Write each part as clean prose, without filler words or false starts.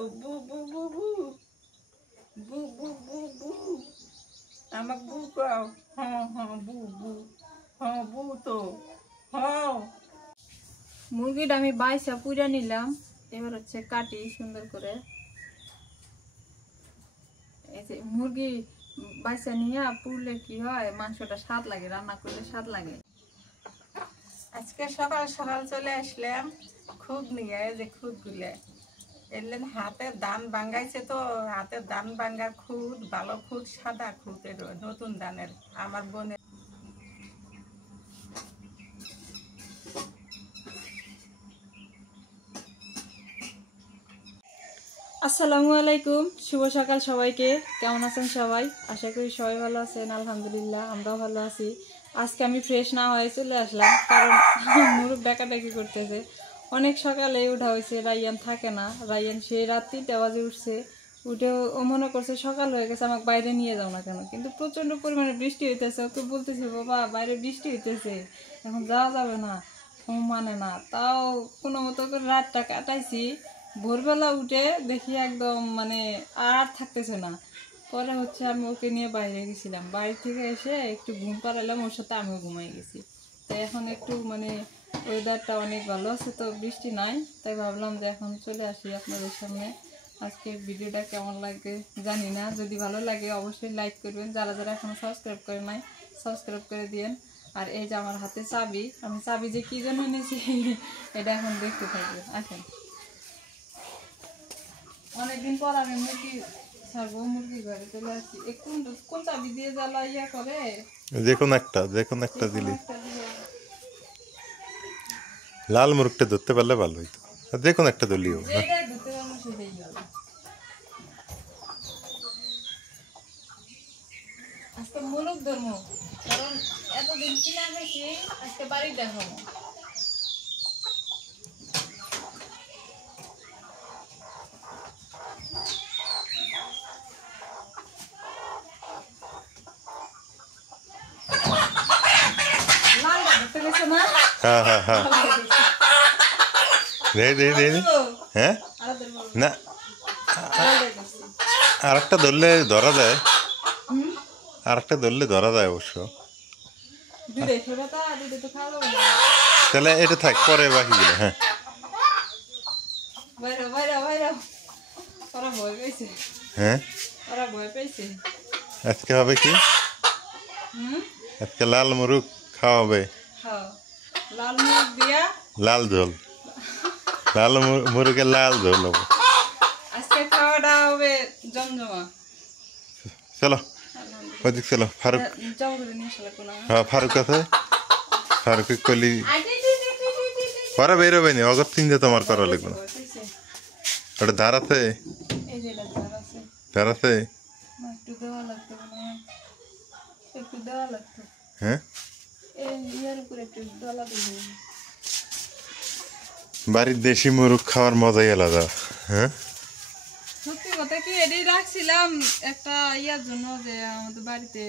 ও বু বু বু বু বু বু বু বু আমাকে বু কাও। হ্যাঁ হ্যাঁ বু বু হ্যাঁ বু তো হ্যাঁ। মুরগিটা আমি বাইসা পুড়ে নিলাম। এবার হচ্ছে কাটি সুন্দর করে। এই যে মুরগি বাইসা নিয়ে পুড়লে কি হয়, মাংসটা স্বাদ লাগে, রান্না করলে স্বাদ লাগে। আজকে সকাল সকাল চলে আসলাম খুদ নিয়ে, যে খুদ গুলে এলেন হাতে ধান ভাঙ্গাইছে, তো হাতে ধান ভাঙ্গার খুদ, ভালো খুদ, সাদা খুদ, নতুন ধানের আমার বোনের। আসসালামু আলাইকুম, শুভ সকাল সবাইকে। কেমন আছেন সবাই? আশা করি সবাই ভালো আছেন। আলহামদুলিল্লাহ আমরাও ভালো আছি। আজকে আমি ফ্রেশ না হয়ে চলে আসলাম, কারণ মুরগ ডাকাডাকি করতেছে। অনেক সকালে উঠা হয়েছে, রাইয়ান থাকে না। রাইয়ান সেই রাত 3টা বাজে উঠছে। উঠে ও মনে করছে সকাল হয়ে গেছে, আমাকে বাইরে নিয়ে যাও না কেন, কিন্তু প্রচন্ড পরিমাণে বৃষ্টি হইতেছে। ওকে বলতেছি বাবা বাইরে বৃষ্টি হইতেছে, এখন যাওয়া যাবে না। ও মানে না, তাও কোনো মতো করে রাতটা কাটাইছি। ভোরবেলা উঠে দেখি একদম মানে আর থাকতেছে না। পরে হচ্ছে আমি ওকে নিয়ে বাইরে গেছিলাম, বাড়ি থেকে এসে একটু ঘুম পাড়ালাম, ওর সাথে আমিও ঘুমাই গেছি। তাই এখন একটু মানে ওয়েদারটা অনেক ভালো আছে, তো বৃষ্টি নাই। তাই ভাবলাম যে এখন চলে আসি আপনাদের সামনে। আজকে ভিডিওটা কেমন লাগে জানি না, যদি ভালো লাগে অবশ্যই লাইক করবেন। যারা যারা এখনো সাবস্ক্রাইব করে নাই সাবস্ক্রাইব করে দিয়েন। আর এই যে আমার হাতে চাবি, আমি চাবি যে কি জন্য এনেছি এটা এখন দেখতে থাকবেন। আসেন, অনেকদিন পর আমি মুরগি ছাড়বো, মুরগি ঘরে চলে আসছি। কোন চাবি দিয়ে জ্বালা ইয়া করে, যে কোনো একটা দিলি। লাল মুরগটা ধরতে পারলে ভালো হইতো, যে কোনো একটা দলিও। যেটাই ধরতে পারবো সেটাই হবে। আজকে মুরগ ধরবো, কারণ এতদিন কিনা খাইছি, আজকে বাড়ি দেখাবো। লালটা ধরতে গেছে না? হ্যাঁ হ্যাঁ হ্যাঁ, হ্যাঁ না, আরেকটা ধরলে ধরা যায়, আরেকটা ধরলে ধরা যায় অবশ্য। তাহলে এটা থাক, পরে বাকিগুলো। হ্যাঁ হ্যাঁ, আজকে হবে কি? আজকে লাল মুরগ খাওয়া হবে। লাল মুরগ দিয়া লাল ঝোল, লাল মুরগের লাল ঝোল হবে আজকে। খাওয়াটা হবে জমজমা। চলো ওদিক চলো। ফারুক, হ্যাঁ ফারুক আছে, ফারুক কলি পরে বেরোবে নি, অগর তিন যে তোমার করা লাগবে না। ওটা ধার আছে, ধার আছে। হ্যাঁ বাড়ির দেশি মুরগ খাওয়ার মজাই আলাদা। হ্যাঁ সত্যি কথা কি, এটাই রাখছিলাম একটা ইয়ার জন্য, যে আমাদের বাড়িতে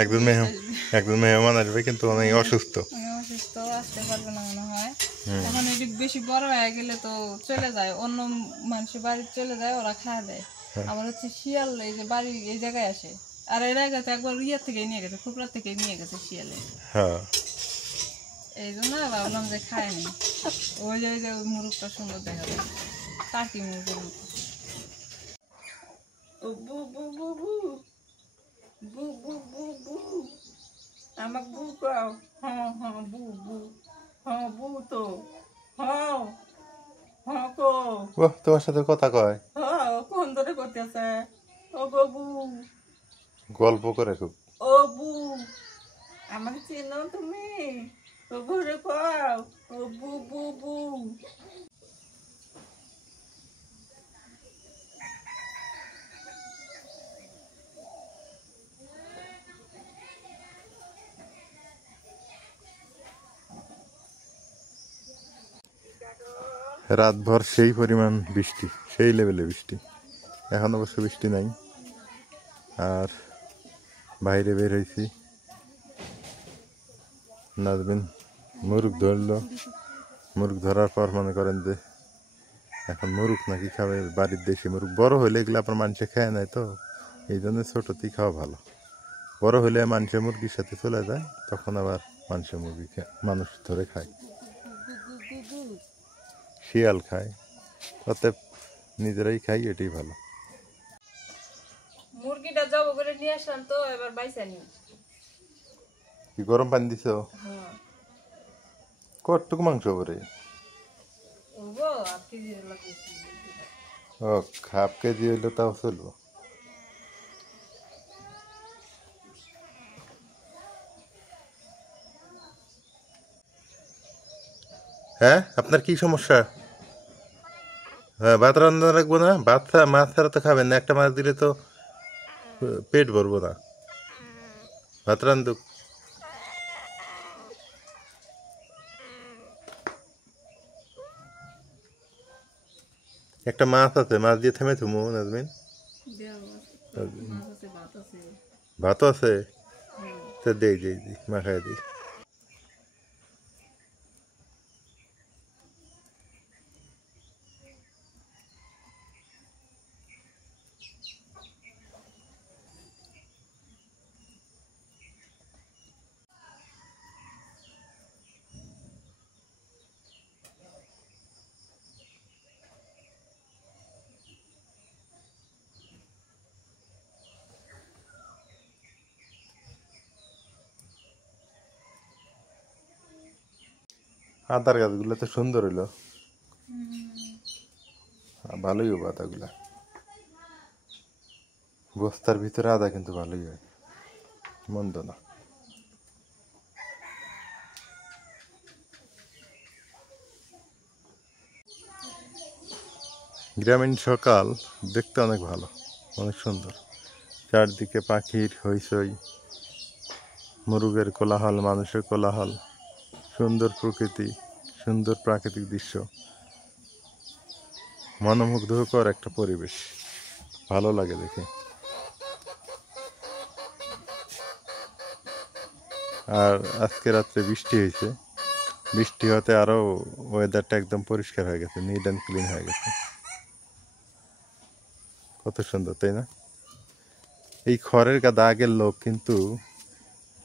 একজন মেহমান আসবে, কিন্তু অনেক অসুস্থ, আসতে পারবে না মনে হয়। এখন এটি বেশি বড় হয়ে গেলে তো চলে যায়, অন্য মানুষের বাড়ি চলে যায়, ওরা খাওয়া দেয়। আবার হচ্ছে শিয়াল এই যে বাড়ি এই জায়গায় আসে, আর এরা গেছে একবার ইয়ার থেকে নিয়ে গেছে, খুপড়া থেকে নিয়ে গেছে শিয়ালে। এই জন্য ভাবলাম যে খায়নি। ওই যে মুরগটা সুন্দর দেখা যায়, টাকি মুরগের মতো। বু বু বু বু বু বু বু বু আমাকে বু কাও। হ্যাঁ হ্যাঁ বু বু হ্যাঁ বু তো হ্যাঁ হ্যাঁ কো। ও তোমার সাথে কথা কয়, হ্যাঁ কোন ধরে করতেছে। ও গো বু, গল্প করে খুব। ও বু আমাকে চেনো তুমি? ও ঘুরে কাও, ও বু বু বু। রাতভর সেই পরিমাণ বৃষ্টি, সেই লেভেলে বৃষ্টি। এখন অবশ্য বৃষ্টি নাই। আর বাইরে বের হয়েছি, নাজবিন মুরগ ধরলো। মুরগ ধরার পর মনে করেন যে এখন মুরুখ নাকি খাবে, বাড়ির দেশি মুরুখ। বড় হইলে এগুলো আপনার মানুষে খায় নাই তো, এই জন্য ছোটতেই খাওয়া ভালো। বড় হইলে মানুষের মুরগির সাথে চলে যায়, তখন আবার মানুষের মুরগি খায়, মানুষ ধরে খায়, শিয়াল খায়, অতএব নিজেরাই খাই, এটাই ভালো। মুরগিটা জব করে নিয়ে আসলাম তো, এবার বাইসা নি। কি গরম পানি দিছ? হ্যাঁ কতটুকু মাংস করে? ওগো আর কি দিয়ে লাগে। ও হাফ কেজি হইলে তাও চলবো। হ্যাঁ, আপনার কি সমস্যা? হ্যাঁ, ভাত রান্না রাখবো না? ভাত মাছ ছাড়া তো খাবেন না, একটা মাছ দিলে তো পেট ভরবো না। ভাত রান্ধুক। একটা মাছ আছে, মাছ দিয়ে থেমে থুমু নাজমিন। ভাতও আছে, তো দেই দেই দিই, মাখাই দিই। আদার গাছগুলো তো সুন্দর হইলো, ভালোই হবে আদাগুলা। বস্তার ভিতরে আদা কিন্তু ভালোই হয়, মন্দ না। গ্রামীণ সকাল দেখতে অনেক ভালো, অনেক সুন্দর। চারদিকে পাখির হইচই, মুরুগের কোলাহল, মানুষের কোলাহল, সুন্দর প্রকৃতি, সুন্দর প্রাকৃতিক দৃশ্য, মনোমুগ্ধকর একটা পরিবেশ, ভালো লাগে দেখে। আর আজকে রাত্রে বৃষ্টি হয়েছে, বৃষ্টি হতে আরো ওয়েদারটা একদম পরিষ্কার হয়ে গেছে, নিট অ্যান্ড ক্লিন হয়ে গেছে। কত সুন্দর, তাই না? এই খড়ের গাদা, আগের লোক কিন্তু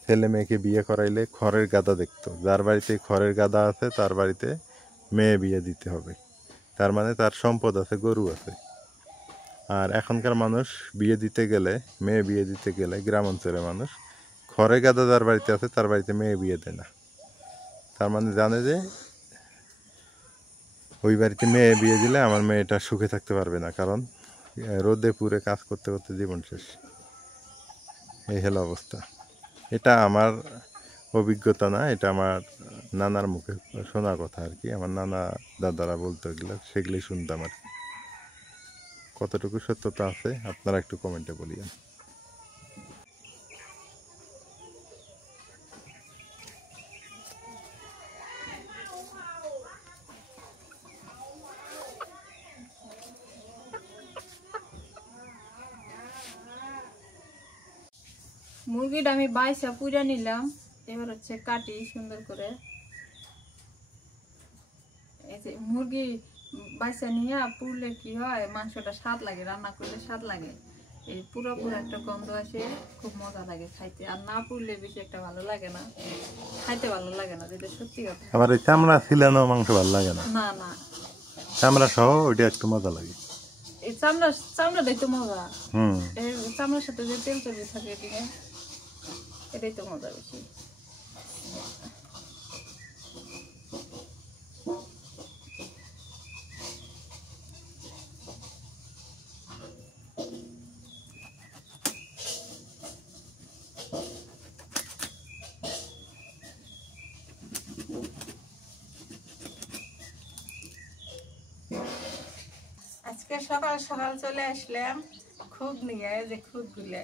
ছেলে মেয়েকে বিয়ে করাইলে খড়ের গাদা দেখতো। যার বাড়িতে খড়ের গাদা আছে তার বাড়িতে মেয়ে বিয়ে দিতে হবে, তার মানে তার সম্পদ আছে, গরু আছে। আর এখনকার মানুষ বিয়ে দিতে গেলে, মেয়ে বিয়ে দিতে গেলে, গ্রাম অঞ্চলের মানুষ খড়ের গাদা যার বাড়িতে আছে তার বাড়িতে মেয়ে বিয়ে দেয় না। তার মানে জানে যে ওই বাড়িতে মেয়ে বিয়ে দিলে আমার মেয়েটা সুখে থাকতে পারবে না, কারণ রোদে পুড়ে কাজ করতে করতে জীবন শেষ। এই হলো অবস্থা। এটা আমার অভিজ্ঞতা না, এটা আমার নানার মুখে শোনা কথা আর কি। আমার নানা দাদারা বলতো এগুলো, সেগুলোই শুনতাম আর কি। কতটুকু সত্যতা আছে আপনারা একটু কমেন্টে বলিয়েন। মুরগিটা আমি বাইসা পুড়া নিলাম, এবার হচ্ছে কাটি সুন্দর করে। এই যে মুরগি বাইসা নিয়ে পুড়লে কি হয়, মাংসটা স্বাদ লাগে, রান্না করলে স্বাদ লাগে। এই পুরো পুরো একটা গন্ধ আসে, খুব মজা লাগে খাইতে। আর না পুড়লে বেশি একটা ভালো লাগে না, খাইতে ভালো লাগে না, যেটা সত্যি কথা। আবার এই চামড়া ছিলানো মাংস ভালো লাগে না, না না, চামড়া সহ ওইটা একটু মজা লাগে। এই চামড়াটাই তো মজা। এই চামড়ার সাথে যে তেল চর্বি থাকে এদিকে, এটাই তো মজা বেশি। আজকে সকাল সকাল চলে আসলাম খুদ নিয়ে, যে খুদ গুলে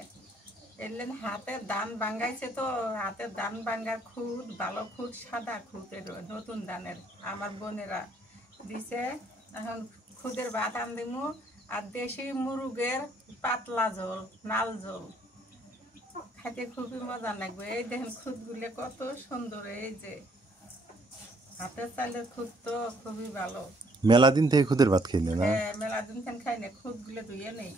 এলেন হাতে ধান ভাঙ্গাইছে তো, হাতে ধান ভাঙ্গার খুদ, ভালো খুদ, সাদা খুদ, নতুন ধানের আমার বোনেরা দিছে। এখন খুদের ভাত আন দিমু, আর দেশি মুরগের পাতলা ঝোল, নাল ঝোল, খাইতে খুবই মজা লাগবে। এই দেখেন খুদ গুলে কত সুন্দর, এই যে হাতের চালের খুদ তো খুবই ভালো। মেলা দিন থেকে খুদের ভাত খাই না? হ্যাঁ মেলা দিন খাই না, খুদ গুলো ধুয়ে নেই।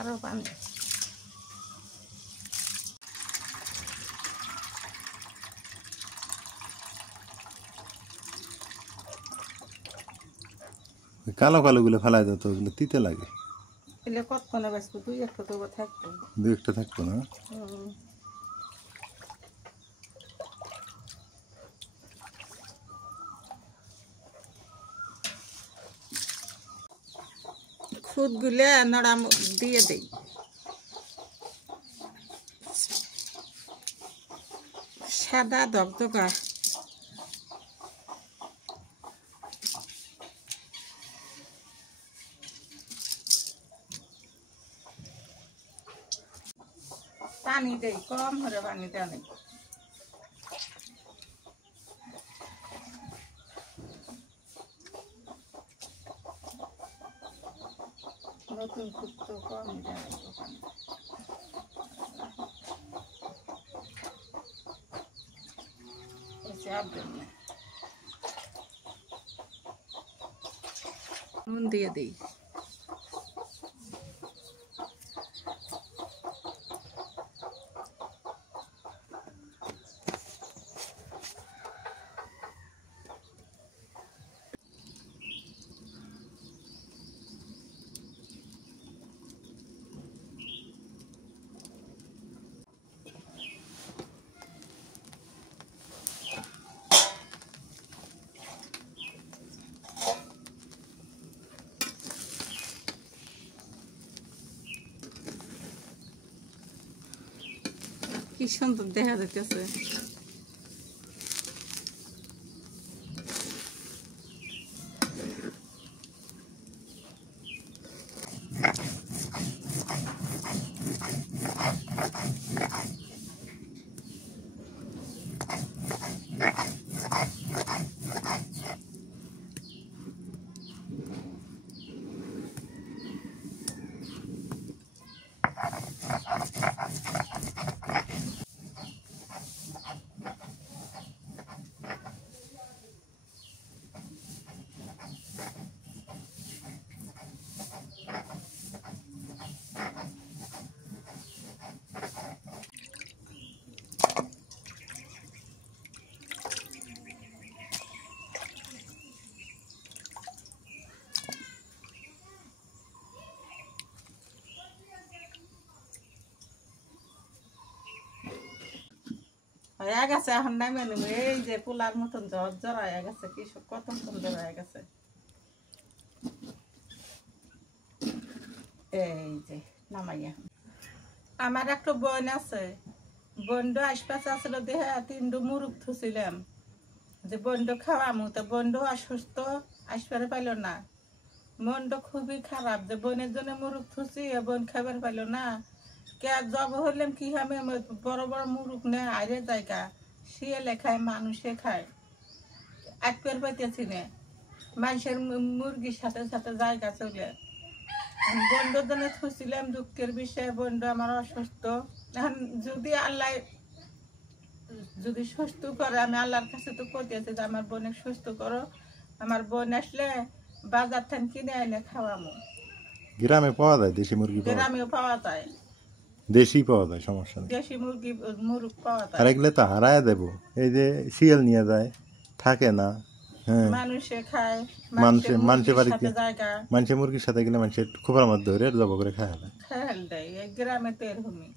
আরো পানি কালো কালো গুলো ফেলাই দিত, ওগুলো তিতে লাগে। এলে কতক্ষণে বাঁচবো, তুই একটা তো থাকবো। দু একটা থাকতো না? খুদ গুলে নড়া দিয়ে দেই। সাদা দগদগা। পানি দেই কম হলে পানি দেওয়া নেই। নতুন খুব তো কম দেওয়া নেই পানি। নুন দিয়ে দিই। কি সুন্দর দেখা যাইতেছে। হয়ে গেছে, এখন নামে নেব। এই যে পোলার মতন জ্বর জ্বর হয়ে গেছে, কি কত সুন্দর হয়ে গেছে। এই যে নামাইয়া আমার একটা বোন আছে, বোনডো আশপাশে আসলে দেহে 3 মুরুখ থুছিলাম যে বোনডো খাওয়ামু, তো বোনডো অসুস্থ, আসপারে পাইল না। মনটা খুবই খারাপ যে বোনের জন্য মুরুখ থুছি, বোন খাবার পাইল না। কে জব হইলাম কি হবে, বড় বড় মুরুখ নেই আইরে জায়গা, শিয়ালে খায় মানুষে খায়, একবার পাইতেছি না। মানুষের মুরগির সাথে সাথে জায়গা চলে। বন্ধুর জন্য খুঁজছিলাম, দুঃখের বিষয়ে বন্ধু আমার অসুস্থ। এখন যদি আল্লাহ যদি সুস্থ করে, আমি আল্লাহর কাছে তো করতেছি যে আমার বোনের সুস্থ করো। আমার বোন আসলে বাজার থেকে কিনে এনে খাওয়ামো। গ্রামে পাওয়া যায় দেশি মুরগি? গ্রামেও পাওয়া যায়, দেশি পাওয়া যায়, সমস্যা নেই। দেশি মুরগি মুরগ পাওয়া যায়। আর এগুলো তো হারায় দেবো, এই যে শিয়াল নিয়ে যায়, থাকে না। হ্যাঁ, মানুষে খায়, মানুষের বাড়িতে জায়গা মানুষের মুরগির সাথে গেলে মানুষের খুব আমার ধরে জব করে খায় না, খেয়াল দেয়। এই গ্রামে তো এরকমই।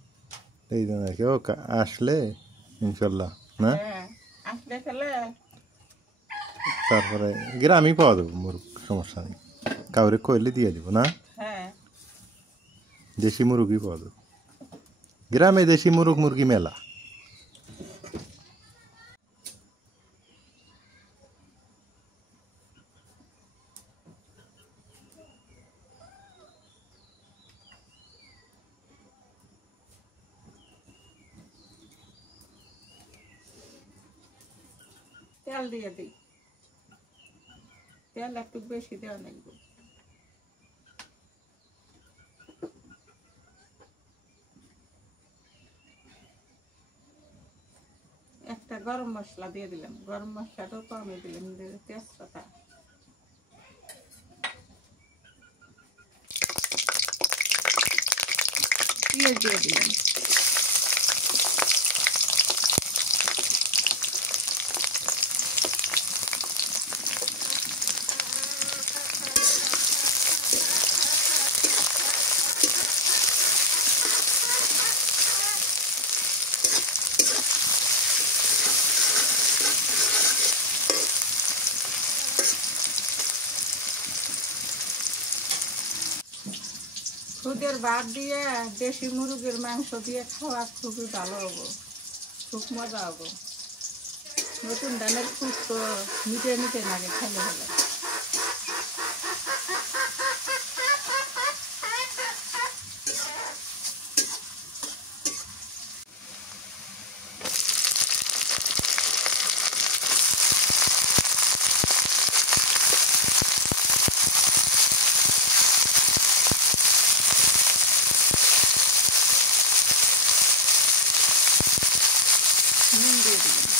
এই জন্য আর কি। ও আসলে ইনশাল্লাহ না, হ্যাঁ আসলে খেলে তারপরে গ্রামই পাওয়া যাবো মুরগ, সমস্যা নেই। কাউরে কইলে দিয়ে দিব না। হ্যাঁ দেশি মুরগি পাওয়া যায় গ্রামে, দেশি মুরগি মেলা। তেল দিয়ে দিই, তেল একটু বেশি দেওয়া লাগবে। একটা গরম মশলা দিয়ে দিলাম, গরম মশলাটাও কমে দিলাম, তেজপাতা, পেঁয়াজ দিয়ে দিলাম। খুদের ভাত দিয়ে দেশি মুরগির মাংস দিয়ে খাওয়া খুবই ভালো হবো, খুব মজা হবো। নতুন ধানের খুব তো মিটে মিটে লাগে খেলে হলে। নুন দিয়ে দিলাম,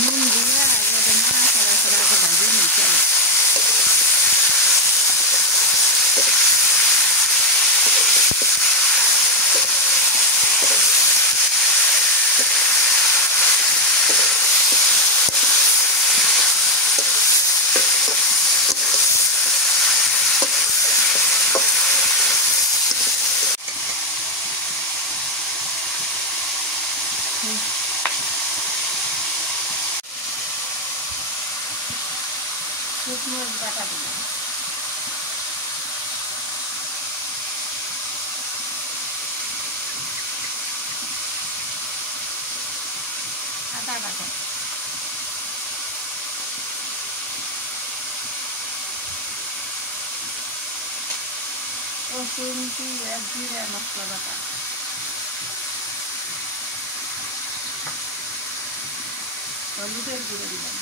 নুন দিয়ে এবারে নাড়াচাড়া করে আগে ভাজিয়ে নিতে হবে। শুকনো বাটা দিলাম, আদা বাটা, রসুন, পেঁয়াজ, জিরা মশলা বাটা, হলুদের গুঁড়ো দিলাম,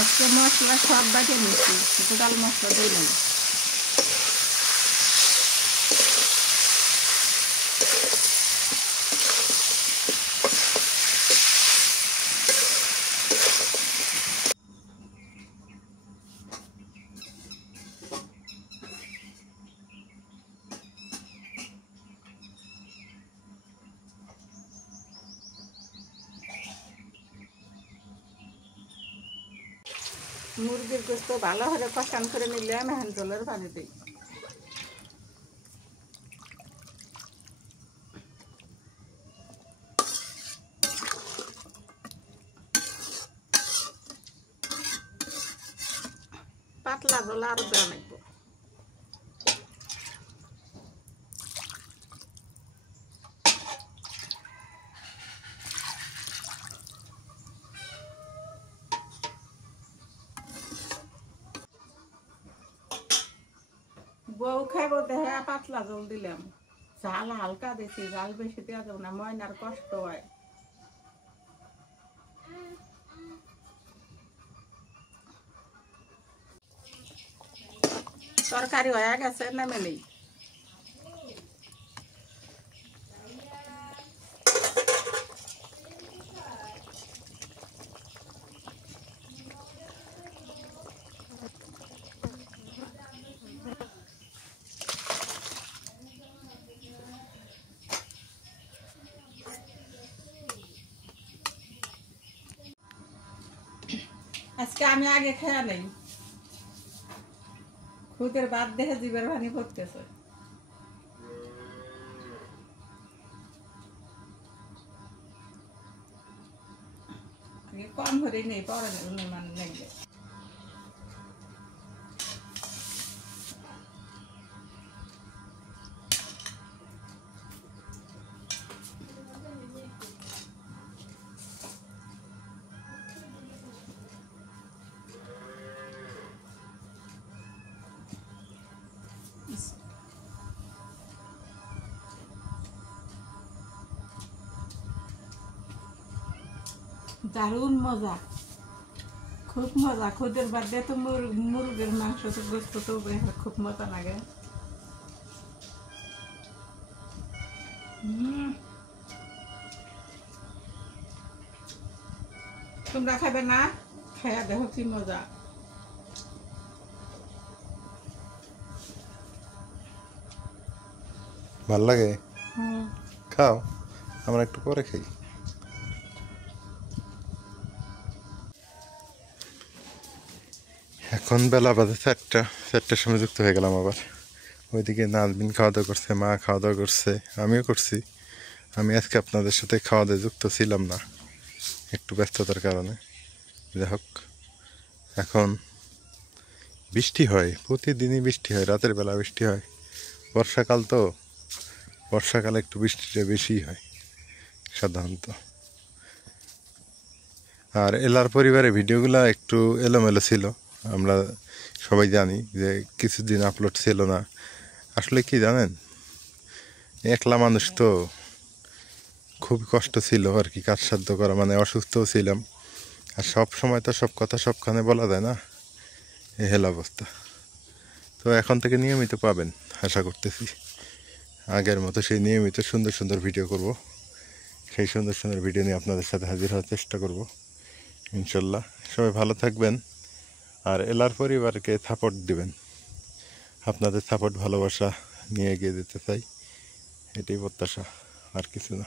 আজকে মশলা সব বাটে নিচ্ছি, গোটাল মশলা দিলাম। মুরগির গোস্ত ভালো করে কষান করে নিলাম, এখন জলের পানি দিই। পাতলা জল আরো দেওয়া লাগবে। বউ খাইবো দেখে পাতলা জল দিলাম, ঝাল হালকা দিছি, ঝাল বেশি দেওয়া যাবে না, ময়নার কষ্ট হয়। তরকারি হয়ে গেছে, নামে নেই। আজকে আমি আগে খেয়া নেই, খুদের বাদ দেখে জীবের ভানি করতেছে। আগে কম করে নেই, পরে মানে নেই। দারুণ মজা, খুব মজা। খুদের বাদ দিয়ে তো মুরগের মাংস তো গোস্ত তো খুব মজা লাগে। তোমরা খাবে না? খায়া দেখো কি মজা। ভাল লাগে, খাও, আমরা একটু পরে খাই। এখন বেলা বাজে 4টার সময় যুক্ত হয়ে গেলাম আবার। ওইদিকে নাজবিন খাওয়া দাওয়া করছে, মা খাওয়া দাওয়া করছে, আমিও করছি। আমি আজকে আপনাদের সাথে খাওয়া দাওয়া যুক্ত ছিলাম না, একটু ব্যস্ততার কারণে। যাই হোক, এখন বৃষ্টি হয়, প্রতিদিনই বৃষ্টি হয়, রাতের বেলা বৃষ্টি হয়। বর্ষাকাল তো, বর্ষাকালে একটু বৃষ্টিটা বেশিই হয় সাধারণত। আর এলার পরিবারের ভিডিওগুলো একটু এলোমেলো ছিল, আমরা সবাই জানি যে কিছুদিন আপলোড ছিল না। আসলে কি জানেন, একলা মানুষ তো, খুব কষ্ট ছিল আর কি কাজ সাধ্য করা, মানে অসুস্থও ছিলাম। আর সব সময় তো সব কথা সবখানে বলা যায় না, এই হেল অবস্থা। তো এখন থেকে নিয়মিত পাবেন আশা করতেছি। আগের মতো সেই নিয়মিত সুন্দর সুন্দর ভিডিও করব, সেই সুন্দর সুন্দর ভিডিও নিয়ে আপনাদের সাথে হাজির হওয়ার চেষ্টা করব ইনশাল্লাহ। সবাই ভালো থাকবেন, আর এলার পরিবারকে সাপোর্ট দিবেন। আপনাদের সাপোর্ট ভালোবাসা নিয়ে এগিয়ে যেতে চাই, এটাই প্রত্যাশা, আর কিছু না।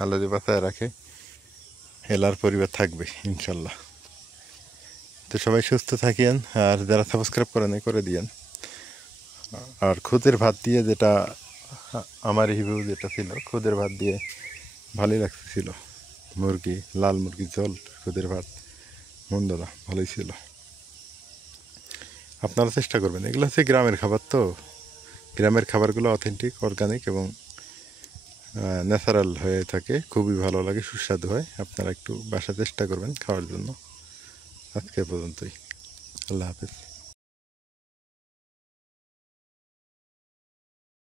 আল্লাহ যদি বাঁচায় রাখে, এলার পরিবার থাকবে ইনশাল্লাহ। তো সবাই সুস্থ থাকিয়েন, আর যারা সাবস্ক্রাইব করেন করে দিয়েন। আর খুদের ভাত দিয়ে, যেটা আমার রিভিউ যেটা ছিল, খুদের ভাত দিয়ে ভালোই লাগতেছিল। মুরগি, লাল মুরগির ঝোল, খুদের ভাত, মন্দ না, ভালোই ছিল। আপনারা চেষ্টা করবেন, এগুলো হচ্ছে গ্রামের খাবার তো, গ্রামের খাবারগুলো অথেন্টিক, অর্গানিক এবং ন্যাচারাল হয়ে থাকে, খুবই ভালো লাগে, সুস্বাদু হয়। আপনারা একটু বাসা চেষ্টা করবেন খাওয়ার জন্য। আজকে পর্যন্তই, আল্লাহ হাফেজ।